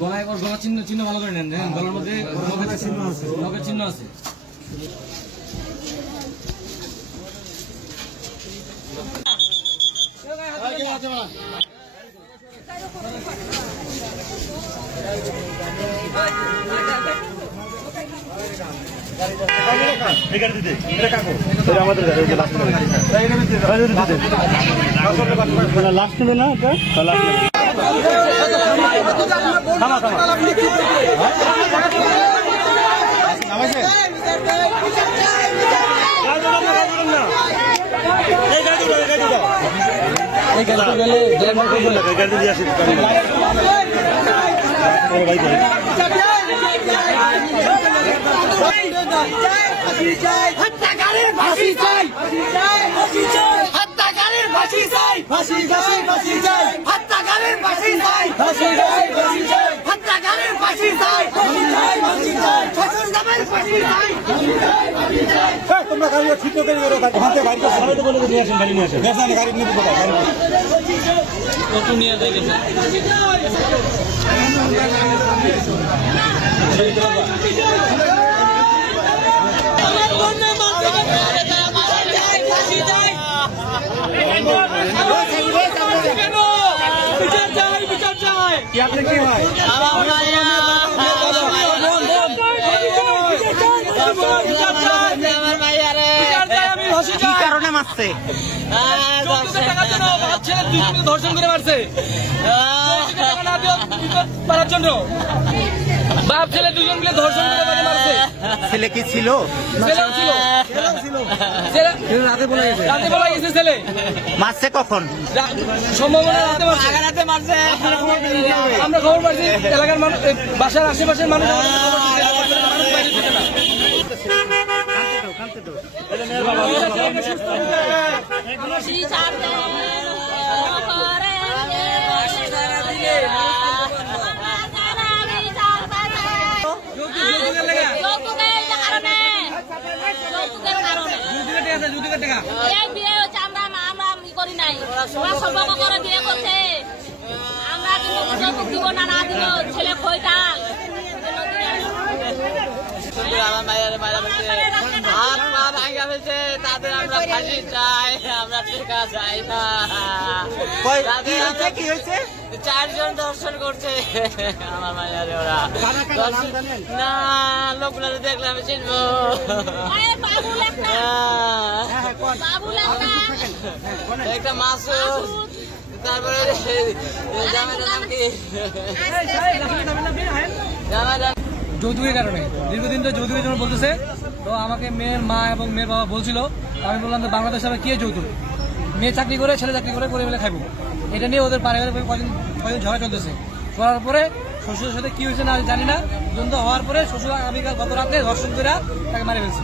গলায় গলা চিহ্ন ভালো করে নেন, গলার মধ্যে নখের চিহ্ন আছে। লাস্ট নেবে না হত্যাকারীর ফাঁসি চাই, হত্যাকারীর ফাঁসি চাই, ফাঁসি চাই, ফাঁসি চাই, হত্যাকারীর ফাঁসি চাই, ফাঁসি চাই, ফাঁসি চাই, হত্যাকারীর ফাঁসি চাই, ফাঁসি চাই, ফাঁসি চাই, শ্বশুরজামাইয়ের ফাঁসি চাই, ফাঁসি চাই, ফাঁসি চাই। তোমরা গাড়ি ঠিক করে বেরো, ওখান থেকে গাড়ি সবাই তো বলে নিয়ে আসেন, গাড়ি নিয়ে আসেন, গাড়ি নিয়ে কোথায় কত নিয়ে যায় গেছে। আপনি কি হয় কি কারণে মারছে? ধর্ষণ করে মারছে পারার জন্য। বাপ ছেলে দুজন মিলে ধর্ষণ করে মারছে। ছেলে কি ছিল? রাতে বলা গেছে ছেলে মারছে কখন? সম্ভাবনা রাতে মারছে। আমরা খবর পাইছি, এলাকার মানুষ, বাসার আশেপাশের মানুষ ছেলে খৈতাল আমার মায়ের মারা ফেলছে, হাত পা ভাঙা ফেলছে, তাদের আমরা ফাঁসি চাই, আমরা টেকা চাই না। কি হয়েছে? 4 জন দর্শন করছে আমার মায়ের। ওরা না, লোকগুলো দেখলে আমি চিনবো। একটা মাসুদ, তারপরে জামাইটার নাম কি, যৌতুকের কারণে দীর্ঘদিন তো যৌতুকের জন্য বলতেছে। তো আমাকে মেয়ের মা এবং মেয়ের বাবা বলছিল, আমি বললাম যে বাংলাদেশ হবে কি যৌতুক, মেয়ে চাকরি করে ছেলে চাকরি করে মিলে খাইবো। এটা নিয়ে ওদের পারিবারিক কদিন ঝগড়া চলতেছে। করার পরে শ্বশুরের সাথে কি হয়েছে না জানি না, দ্বন্দ্ব হওয়ার পরে শ্বশুর আগামীকাল গত রাতে ধর্ষণ করে তাকে মারি ফেলছে।